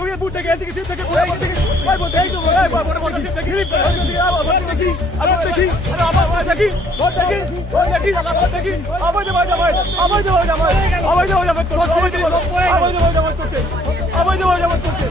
ওই বুট থেকে এদিকে সিট থেকে পুরো থেকে ভাই বল এই তো ভাই বড় সিট থেকে আবার দেখি আবার দেখি আরে আবার দেখি ভোট দেখি ভোট দেখি আবার দেখি আবার দেব আবার আবার দেব আবার আবার দেব আবার করতে আবার দেব আবার করতে আবার দেব আবার করতে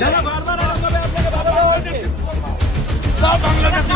যারা বারবার আপনাকে বাধা দেওয়া হচ্ছে সব বাংলাদেশ